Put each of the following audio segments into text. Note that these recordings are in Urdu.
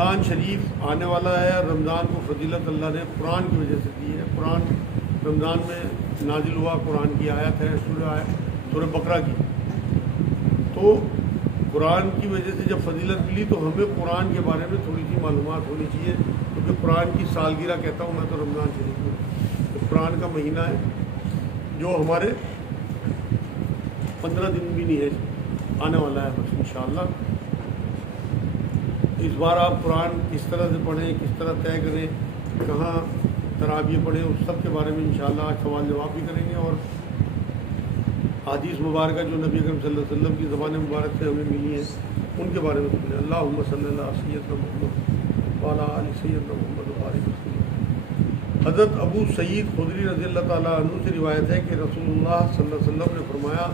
رمضان شریف آنے والا ہے اور رمضان کو فضیلت اللہ نے قرآن کی وجہ سے دی ہے۔ قرآن رمضان میں نازل ہوا، قرآن کی آیت ہے سورہ بقرہ کی۔ تو قرآن کی وجہ سے جب فضیلت ملی تو ہمیں قرآن کے بارے میں تھوڑی سی معلومات ہونی چاہیے، کیونکہ قرآن کی سالگرہ کہتا ہوں میں تو رمضان شریف میں، تو قرآن کا مہینہ ہے جو ہمارے 15 دن بھی نہیں ہے، آنے والا ہے بس انشاءاللہ۔ اس بار آپ قرآن کس طرح سے پڑھیں، کس طرح طے کریں، کہاں تراویح پڑھیں، اس سب کے بارے میں انشاءاللہ آج سوال جواب بھی کریں گے، اور حدیث مبارکہ جو نبی اکرم صلی اللہ علیہ وسلم کی زبان مبارک سے ہمیں ملی ہے ان کے بارے میں سنیں۔ اللہم صلی اللہ علیہ سیدنا محمد وعلی آل سیدنا محمد وبارک وسلم۔ حضرت ابو سعید خدری رضی اللہ تعالیٰ عنہ سے روایت ہے کہ رسول اللہ صلی اللہ علیہ وسلم نے فرمایا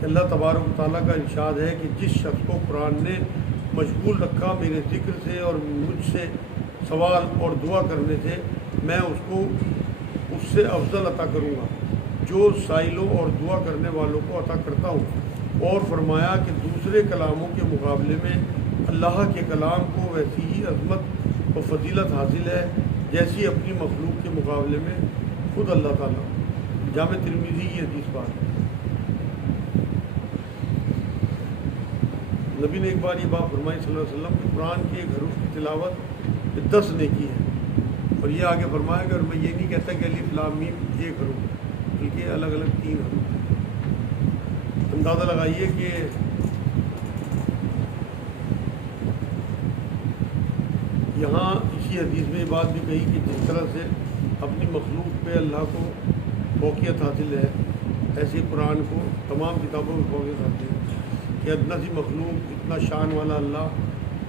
کہ اللہ تبارک و تعالیٰ کا ارشاد ہے کہ جس شخص کو قرآن نے مشغول رکھا میرے ذکر سے اور مجھ سے سوال اور دعا کرنے سے، میں اس کو اس سے افضل عطا کروں گا جو سائلوں اور دعا کرنے والوں کو عطا کرتا ہوں۔ اور فرمایا کہ دوسرے کلاموں کے مقابلے میں اللہ کے کلام کو ویسی ہی عظمت و فضیلت حاصل ہے جیسی اپنی مخلوق کے مقابلے میں خود اللہ تعالیٰ۔ جامع ترمذی کی حدیث بات۔ نبی نے ایک بار یہ بات فرمائی صلی اللہ علیہ وسلم کہ قرآن کے ایک حرف کی تلاوت 10 نیکی ہے، اور یہ آگے فرمایا کہ اور میں یہ نہیں کہتا کہ الف لام میم ایک حرف ہے، بلکہ الگ الگ 3 حروف ہیں۔ اندازہ لگائیے کہ یہاں اسی حدیث میں یہ بات بھی کہی کہ جس طرح سے اپنی مخلوق پہ اللہ کو فوقیت حاصل ہے، ایسے قرآن کو تمام کتابوں میں فوقیت حاصل ہے کہ ادنا سی مخلوق اتنا شان والا اللہ،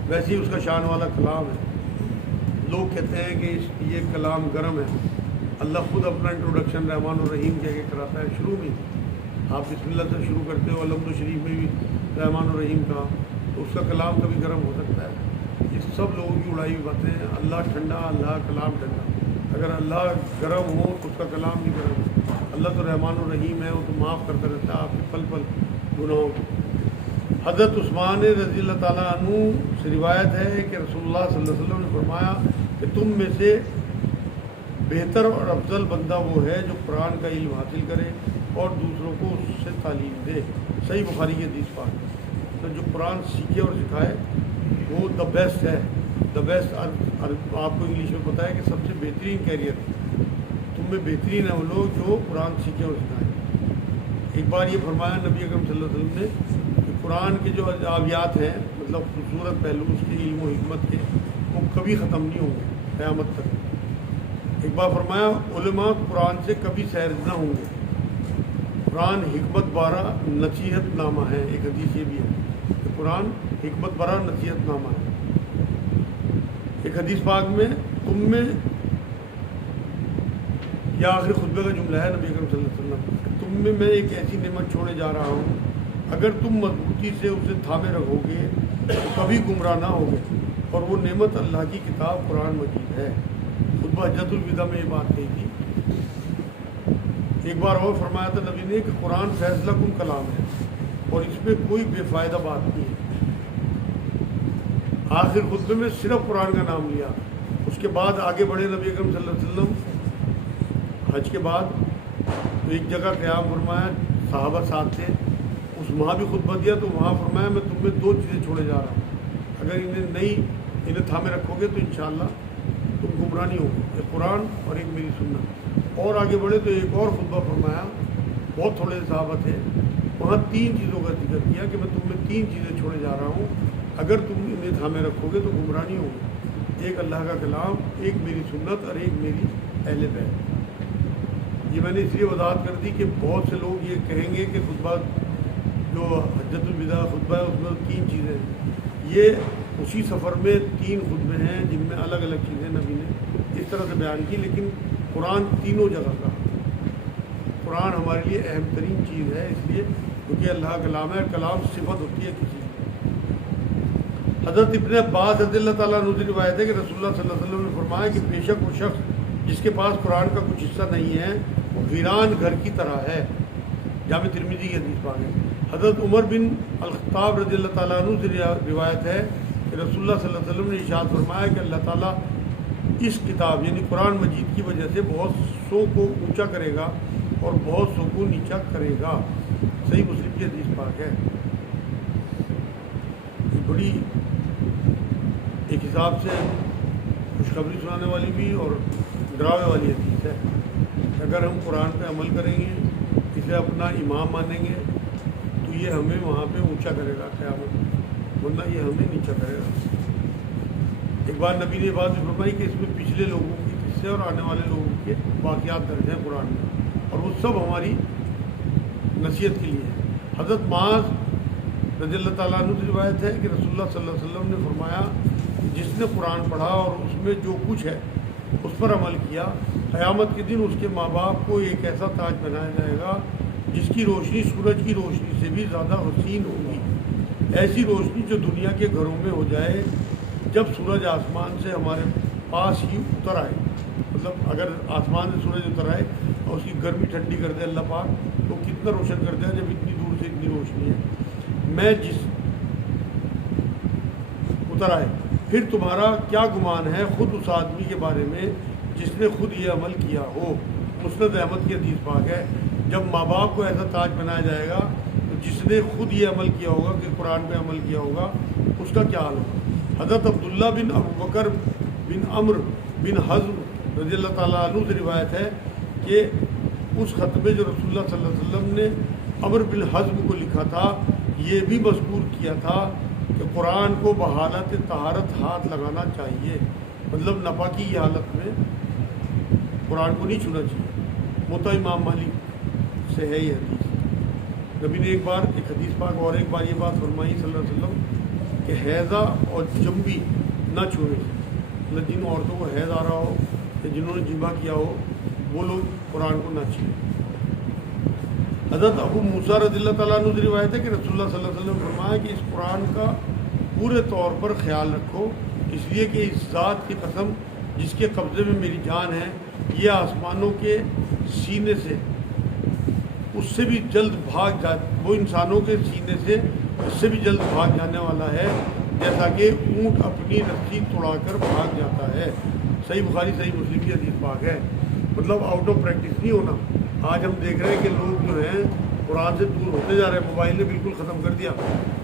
ویسے ہی اس کا شان والا کلام ہے۔ لوگ کہتے ہیں کہ یہ کلام گرم ہے، اللہ خود اپنا انٹروڈکشن رحمان الرحیم کہہ کے کراتا ہے شروع میں۔ آپ بسم اللہ سے شروع کرتے ہو، الحمد شریف میں بھی رحمان الرحیم کہا، تو اس کا کلام کبھی گرم ہو سکتا ہے؟ یہ سب لوگوں کی اڑائی ہوئی باتیں ہیں۔ اللہ ٹھنڈا، اللہ کلام ٹھنڈا۔ اگر اللہ گرم ہو تو اس کا کلام بھی گرم ہے۔ اللہ تو رحمان الرحیم ہے، وہ تو معاف کرتا رہتا ہے آپ کے پل پل گناہوں کو۔ حضرت عثمان رضی اللہ تعالیٰ عنہ سے روایت ہے کہ رسول اللہ صلی اللہ علیہ وسلم نے فرمایا کہ تم میں سے بہتر اور افضل بندہ وہ ہے جو قرآن کا علم حاصل کرے اور دوسروں کو اس سے تعلیم دے۔ صحیح بخاری کی حدیث پاک۔ تو جو قرآن سیکھے اور سکھائے وہ دا بیسٹ ہے۔ دا بیسٹ آپ کو انگلش میں پتہ ہے کہ سب سے بہترین کیریئر، تم میں بہترین ہے وہ لوگ جو قرآن سیکھے اور سکھائیں۔ ایک بار یہ فرمایا نبی اکرم صلی اللہ علیہ وسلم نے کہ قرآن کے جو آیات ہیں، مطلب خوبصورت پہلو اس کے علم و حکمت کے، وہ کبھی ختم نہیں ہوں گے قیامت تک۔ ایک بار فرمایا علماء قرآن سے کبھی سیر نہ ہوں گے۔ قرآن حکمت بارہ نصیحت نامہ ہے۔ ایک حدیث یہ بھی ہے کہ قرآن حکمت بارہ نصیحت نامہ ہے۔ ایک حدیث پاک میں تم میں، یہ آخری خطبے کا جملہ ہے نبی اکرم صلی اللہ علیہ وسلم، تم میں ایک ایسی نعمت چھوڑے جا رہا ہوں، اگر تم مضبوطی سے اسے تھامے رکھو گے تو کبھی گمراہ نہ ہوگے، اور وہ نعمت اللہ کی کتاب قرآن مجید ہے۔ خطبہ حجۃ الوداع میں یہ بات کہی تھی۔ ایک بار اور فرمایا تھا نبی نے کہ قرآن فیصلہ کن کلام ہے اور اس میں کوئی بے فائدہ بات نہیں ہے۔ آخر خطبے میں صرف قرآن کا نام لیا۔ اس کے بعد آگے بڑھے نبی اکرم صلی اللہ علیہ وسلم حج کے بعد، تو ایک جگہ قیام فرمایا، صحابہ ساتھ تھے، اس وہاں بھی خطبہ دیا، تو وہاں فرمایا میں تم میں 2 چیزیں چھوڑے جا رہا ہوں، اگر انہیں تھامے رکھو گے تو انشاءاللہ تم گمراہ نہیں ہوگے، ایک قرآن اور ایک میری سنت۔ اور آگے بڑھے تو ایک اور خطبہ فرمایا، بہت تھوڑے صحابہ تھے، وہاں 3 چیزوں کا ذکر کیا کہ میں تم میں 3 چیزیں چھوڑے جا رہا ہوں، اگر تم انہیں تھامے رکھو گے تو گمراہ نہیں ہوگے، ایک اللہ کا کلام، ایک میری سنت اور ایک میری اہل بیت۔ یہ میں نے اس لیے وضاحت کر دی کہ بہت سے لوگ یہ کہیں گے کہ خطبہ جو حجۃ الوداع خطبہ ہے اس میں 3 چیزیں ہیں۔ یہ اسی سفر میں 3 خطبے ہیں جن میں الگ الگ چیزیں نبی نے اس طرح سے بیان کی، لیکن قرآن تینوں جگہ کا۔ قرآن ہمارے لیے اہم ترین چیز ہے، اس لیے کیونکہ اللہ کا کلام ہے، کلام صفت ہوتی ہے کسی کی۔ حضرت ابن عباس رضی اللہ تعالیٰ عنہ سے روایت ہے کہ رسول اللہ صلی اللہ علیہ وسلم نے فرمایا کہ بے شک وہ شخص جس کے پاس قرآن کا کچھ حصہ نہیں ہے وہ ویران گھر کی طرح ہے۔ جامع ترمذی کی حدیث پاک ہے۔ حضرت عمر بن الخطاب رضی اللہ تعالیٰ عنہ سے روایت ہے کہ رسول اللہ صلی اللہ علیہ وسلم نے ارشاد فرمایا کہ اللہ تعالیٰ اس کتاب یعنی قرآن مجید کی وجہ سے بہت سو کو اونچا کرے گا اور بہت سو کو نیچا کرے گا. صحیح مسلم کی حدیث پاک ہے. یہ بڑی ایک حساب سے خوشخبری سنانے والی بھی اور ڈراوے والی حدیث ہے. اگر ہم قرآن پہ عمل کریں گے، اسے اپنا امام مانیں گے، تو یہ ہمیں وہاں پہ اونچا کرے گا قیامت میں، ورنہ یہ ہمیں نیچا کرے گا. ایک بار نبی نے بات فرمائی کہ اس میں پچھلے لوگوں کی قصے اور آنے والے لوگوں کے واقعات درج ہیں قرآن میں، اور وہ سب ہماری نصیحت کے لیے ہے. حضرت معاذ رضی اللہ تعالیٰ عنہ سے روایت ہے کہ رسول اللہ صلی اللہ علیہ وسلم نے فرمایا جس نے قرآن پڑھا اور اس میں جو کچھ ہے اس پر عمل کیا، قیامت کے دن اس کے ماں باپ کو ایک ایسا تاج بنایا جائے گا جس کی روشنی سورج کی روشنی سے بھی زیادہ حسین ہوگی. ایسی روشنی جو دنیا کے گھروں میں ہو جائے جب سورج آسمان سے ہمارے پاس ہی اتر آئے. مطلب اگر آسمان سے سورج اتر آئے اور اس کی گرمی ٹھنڈی کر دے اللہ پاک، تو کتنا روشن کر دے جب اتنی دور سے اتنی روشنی ہے. میں جس اتر آئے پھر تمہارا کیا گمان ہے خود اس آدمی کے بارے میں جس نے خود یہ عمل کیا ہو. مسند احمد کی حدیث پاک ہے. جب ماں باپ کو ایسا تاج بنایا جائے گا تو جس نے خود یہ عمل کیا ہوگا کہ قرآن پہ عمل کیا ہوگا اس کا کیا حال ہوگا. حضرت عبداللہ بن ابو بکر بن عمر بن حزم رضی اللہ تعالیٰ عنہ سے روایت ہے کہ اس خط میں جو رسول اللہ صلی اللہ علیہ وسلم نے عمر بن حزم کو لکھا تھا یہ بھی مذکور کیا تھا کہ قرآن کو بحالت طہارت ہاتھ لگانا چاہیے. مطلب ناپاکی کی حالت میں قرآن کو نہیں چھونا چاہیے. موطا امام مالک سے ہے یہ حدیث. نبی نے ایک بار ایک حدیث پاک اور ایک بار یہ بات فرمائی صلی اللہ علیہ وسلم کہ حیضہ اور جنبی نہ چھوئے. مطلب جن عورتوں کو حیض آ رہا ہو یا جنہوں نے جمع کیا ہو وہ لوگ قرآن کو نہ چھوئیں. حضرت ابو موسیٰ رضی اللہ تعالیٰ عنہ سے روایت ہے کہ رسول اللہ صلی اللہ علیہ وسلم نے فرمایا کہ اس قرآن کا پورے طور پر خیال رکھو، اس لیے کہ اس ذات کی قسم جس کے قبضے میں میری جان ہے یہ آسمانوں کے سینے سے اس سے بھی جلد بھاگ وہ انسانوں کے سینے سے اس سے بھی جلد بھاگ جانے والا ہے جیسا کہ اونٹ اپنی رسی توڑا کر بھاگ جاتا ہے. صحیح بخاری صحیح مسلم کی حدیث پاک ہے. مطلب آؤٹ آف پریکٹس نہیں ہونا. آج ہم دیکھ رہے ہیں کہ لوگ جو ہیں قرآن سے دور ہوتے جا رہے ہیں. موبائل نے بالکل ختم کر دیا.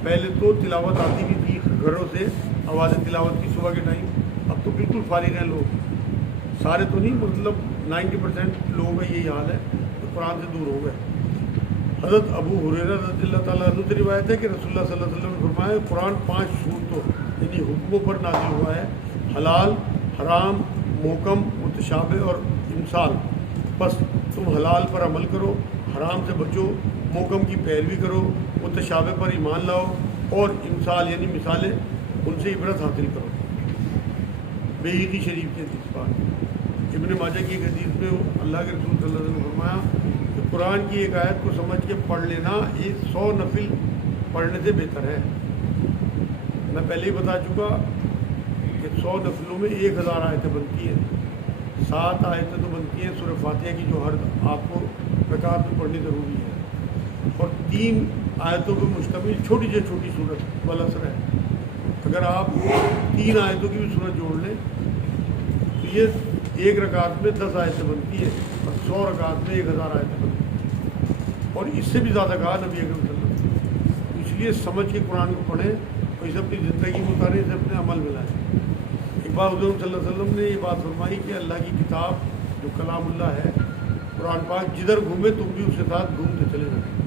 پہلے تو تلاوت آتی بھی تھی گھروں سے، آوازیں تلاوت کی صبح کے ٹائم. اب تو بالکل فارغ ہیں لوگ. سارے تو نہیں، مطلب 90% لوگوں کا یہی حال ہے کہ قرآن سے دور ہو گئے. حضرت ابو ہریرہ رضی اللہ تعالیٰ عنہ سے روایت ہے کہ رسول اللہ صلی اللہ علیہ وسلم نے فرمایا قرآن 5 صورتوں یعنی حکموں پر نازل ہوا ہے: حلال، حرام، محکم، متشابہ اور امثال. بس تم حلال پر عمل کرو، حرام سے بچو، محکم کی پیروی کرو، متشابہ پر ایمان لاؤ اور امثال یعنی مثالیں ان سے عبرت حاصل کرو. بہقی شریف کی حدیث پاک. ابن ماجہ کی ایک حدیث میں اللہ کے رسول صلی اللہ علیہ وسلم نے فرمایا کہ قرآن کی ایک آیت کو سمجھ کے پڑھ لینا 100 نفل پڑھنے سے بہتر ہے. میں پہلے ہی بتا چکا کہ 100 نفلوں میں 1000 آیتیں بنتی ہیں. 7 آیتیں تو بنتی ہیں سورہ فاتحہ کی جو ہر آپ کو رکعت میں پڑھنی ضروری ہے، اور 3 آیتوں پر مشتمل چھوٹی سے چھوٹی سورت والاسر ہے. اگر آپ 3 آیتوں کی بھی سورت جوڑ لیں تو یہ ایک رکعت میں 10 آیتیں بنتی ہے، اور 100 رکعت میں 1000 آیتیں بنتی ہیں، اور اس سے بھی زیادہ کہا نبی اکرم صلی اللہ علیہ وسلم. اس لیے سمجھ کے قرآن کو پڑھیں اور اسے اپنی زندگی میں اتاریں، اسے اپنے عمل میں لائیں. ایک بار حضور صلی اللہ علیہ وسلم نے یہ بات فرمائی کہ اللہ کی کتاب جو کلام اللہ ہے قرآن پاک جدھر گھومے تم بھی اس کے ساتھ گھومتے چلے جاؤ.